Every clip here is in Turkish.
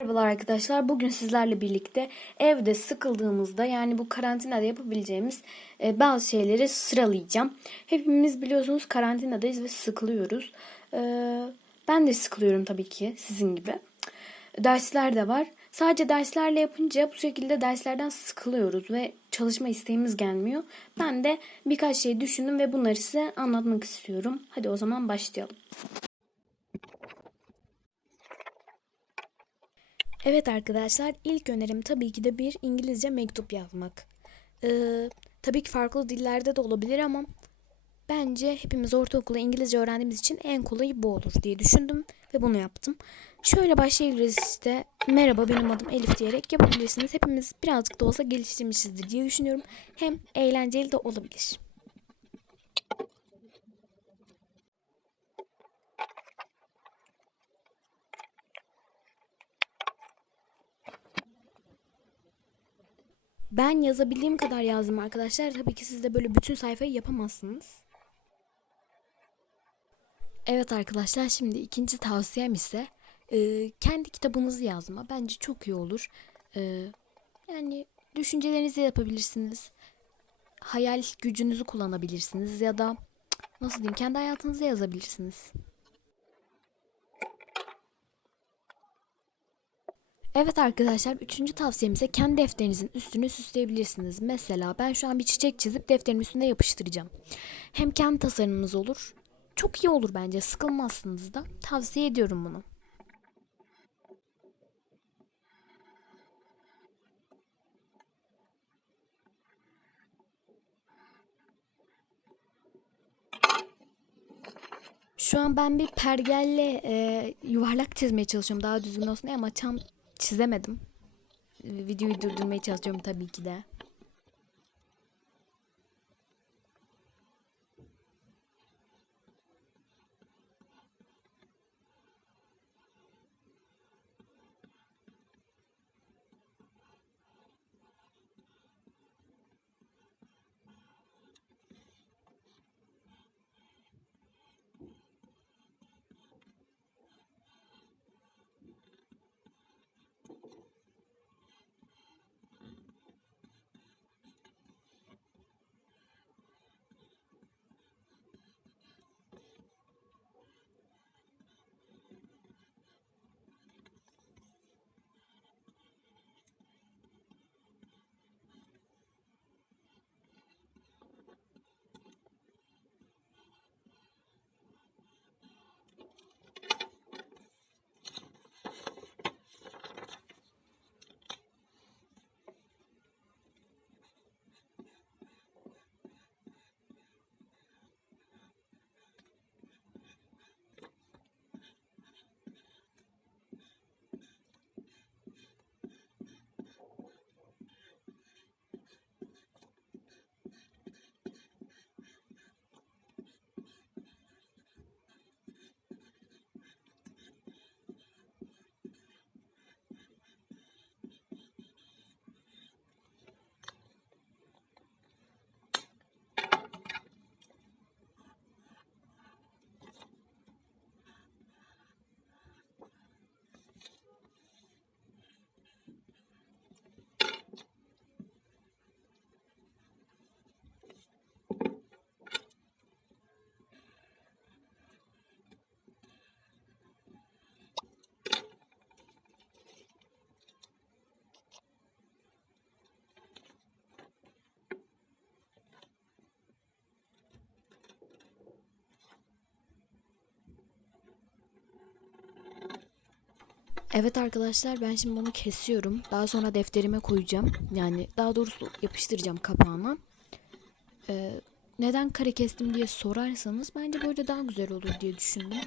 Merhabalar arkadaşlar. Bugün sizlerle birlikte evde sıkıldığımızda yani bu karantinada yapabileceğimiz e, bazı şeyleri sıralayacağım. Hepimiz biliyorsunuz karantinadayız ve sıkılıyoruz. E, ben de sıkılıyorum tabii ki sizin gibi. Dersler de var. Sadece derslerle yapınca bu şekilde derslerden sıkılıyoruz ve çalışma isteğimiz gelmiyor. Ben de birkaç şey düşündüm ve bunları size anlatmak istiyorum. Hadi o zaman başlayalım. Evet arkadaşlar ilk önerim tabii ki de bir İngilizce mektup yazmak. Ee, tabii ki farklı dillerde de olabilir ama bence hepimiz ortaokulda İngilizce öğrendiğimiz için en kolayı bu olur diye düşündüm ve bunu yaptım. Şöyle başlayabiliriz işte merhaba benim adım Elif diyerek yapabilirsiniz. Hepimiz birazcık da olsa geliştirmişizdir diye düşünüyorum. Hem eğlenceli de olabilir. Ben yazabildiğim kadar yazdım arkadaşlar. Tabii ki siz de böyle bütün sayfayı yapamazsınız. Evet arkadaşlar şimdi ikinci tavsiyem ise e, kendi kitabınızı yazma. Bence çok iyi olur. E, yani düşüncelerinizi yapabilirsiniz. Hayal gücünüzü kullanabilirsiniz ya da nasıl diyeyim kendi hayatınızı yazabilirsiniz. Evet arkadaşlar üçüncü tavsiyem ise kendi defterinizin üstünü süsleyebilirsiniz. Mesela ben şu an bir çiçek çizip defterin üstüne yapıştıracağım. Hem kendi tasarımınız olur. Çok iyi olur bence sıkılmazsınız da. Tavsiye ediyorum bunu. Şu an ben bir pergelle e, yuvarlak çizmeye çalışıyorum daha düzgün olsun ama tam çizemedim. Videoyu durdurmaya çalışıyorum tabii ki de. Evet arkadaşlar ben şimdi bunu kesiyorum. Daha sonra defterime koyacağım. Yani daha doğrusu yapıştıracağım kapağına. Ee, neden kare kestim diye sorarsanız bence böyle daha güzel olur diye düşündüm.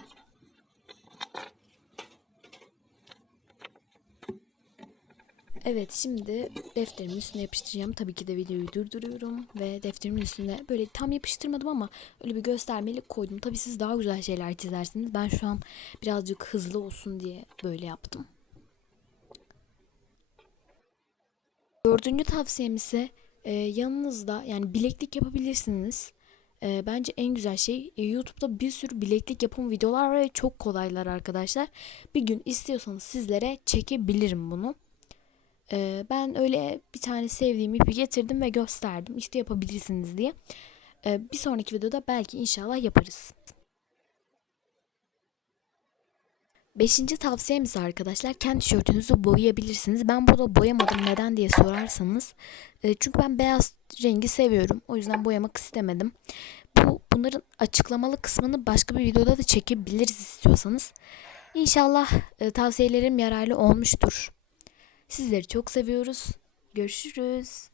Evet şimdi defterimin üstüne yapıştıracağım. Tabii ki de videoyu durduruyorum ve defterimin üstüne böyle tam yapıştırmadım ama öyle bir göstermelik koydum. Tabii siz daha güzel şeyler çizersiniz. Ben şu an birazcık hızlı olsun diye böyle yaptım. Dördüncü tavsiyem ise e, yanınızda yani bileklik yapabilirsiniz. e, bence en güzel şey e, YouTube'da bir sürü bileklik yapım videolar var ve çok kolaylar arkadaşlar. Bir gün istiyorsanız sizlere çekebilirim bunu. Ben öyle bir tane sevdiğim ipi getirdim ve gösterdim. İşte yapabilirsiniz diye. Bir sonraki videoda belki inşallah yaparız. Beşinci tavsiyemiz arkadaşlar kendi tişörtünüzü boyayabilirsiniz. Ben burada boyamadım neden diye sorarsanız. çünkü ben beyaz rengi seviyorum. O yüzden boyamak istemedim. Bu bunların açıklamalı kısmını başka bir videoda da çekebiliriz istiyorsanız. İnşallah tavsiyelerim yararlı olmuştur. Sizleri çok seviyoruz. Görüşürüz.